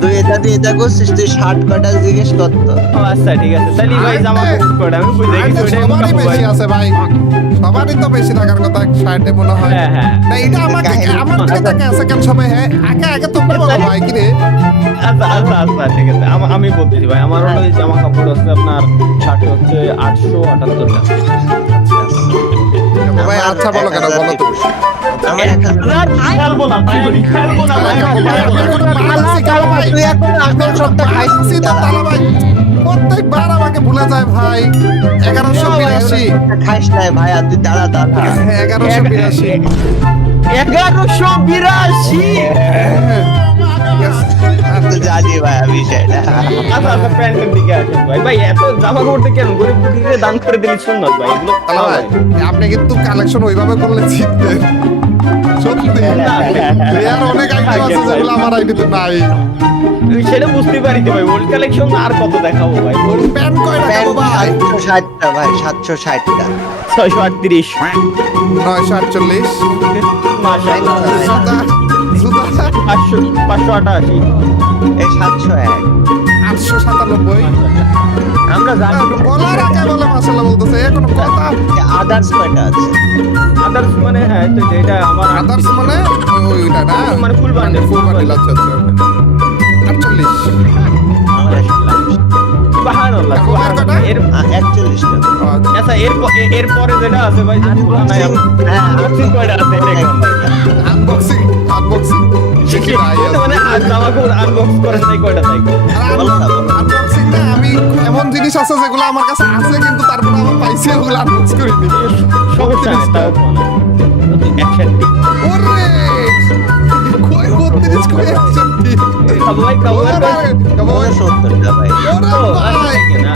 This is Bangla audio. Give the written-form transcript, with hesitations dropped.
তুই এটা দিয়ে এটা করছিস, তুই শার্ট কটা জিজ্ঞেস করতো। আচ্ছা ঠিক আছে, তাহলে ভাই জামা কাপড় কটা আমি বুঝে গেছি ওটাই সবারই কাপড় ভাই। বেশি আছে ভাই, সবারই তো বেশি থাকার কথা শার্টে মনে হয়। হ্যাঁ হ্যাঁ না এটা আমাকে আমার দিকে তাকে আছে কেন সবাই? হ্যাঁ আগে তোমরা বলো ভাই কি রে? আচ্ছা আচ্ছা আচ্ছা ঠিক আছে, আমি বলতেছি ভাই, আমার হলো এই জামা কাপড় হচ্ছে আপনার শার্ট হচ্ছে 878 টাকা। ভাই আচ্ছা বলো কেন বলো তুমি। আমার একটা খেলবো না ভাই, খেলবো না ভাই, তুই এখন আসল সবটা খাইছিস না। প্রত্যেকবার আমাকে ভুলে যায় ভাই। 1182 খাইস নাই ভাই, আর তুই দাঁড়া দাঁড়া। 1182 1182। তো জানি ভাই আমি সেটা। আচ্ছা আচ্ছা প্যান্টের দিকে আসেন ভাই। ভাই এত জামা কাপড় দিয়ে কেন গরিব দুঃখীকে দান করে দিলি সুন্নত ভাই, এগুলো তাহলে ভাই আপনি কিন্তু কালেকশন ওইভাবে করলে জিতবেন সত্যি। প্লেয়ার অনেক আইটেম আছে যেগুলো আমার আইডিতে নাই। সেটা বুঝতে পারি তো ভাই, ওল্ড কালেকশন আর কত দেখাবো ভাই। প্যান্ট কয় টাকা প্যান্ট ভাই? 760টা ভাই, 760টা। 638 948 মাশাআল্লাহ। জুতা জুতা 588 এই 701। 897। আমরা জানি বলার আগে বলে মাশাআল্লাহ বলতেছে এখন কথা। আদার্স কয়টা আছে? আদার্স মানে হ্যাঁ তো এটা আমার আদার্স মানে ওইটা না মানে full bundle, ফুল full বান্ডেল। আচ্ছা আচ্ছা 48। সুবহানাল্লাহ সুবহানাল্লাহ। এর 41টা। আচ্ছা এর পরে যেটা আছে ভাই যে পুরো নাই হ্যাঁ, আনবক্সিং কয়টা আছে এটা এখন আনবক্সিং শিখি ভাই। মানে জামা কাপড় আনবক্স করে নাই কয়টা তাই বলো না, বলো। আনবক্সিং না আমি এমন জিনিস আছে যেগুলো আমার কাছে আছে কিন্তু তারপরে আমি পাইছি ওগুলো আনবক্স করিনি। সমস্যা নেই তাও অ্যাকশন ওরে কই 32 কই 61। খাবো ভাই খাবো ভাই ওরে ওরে 70টা ভাই। ওরে ও, ভাই আচ্ছা, ঠিক আছে, না।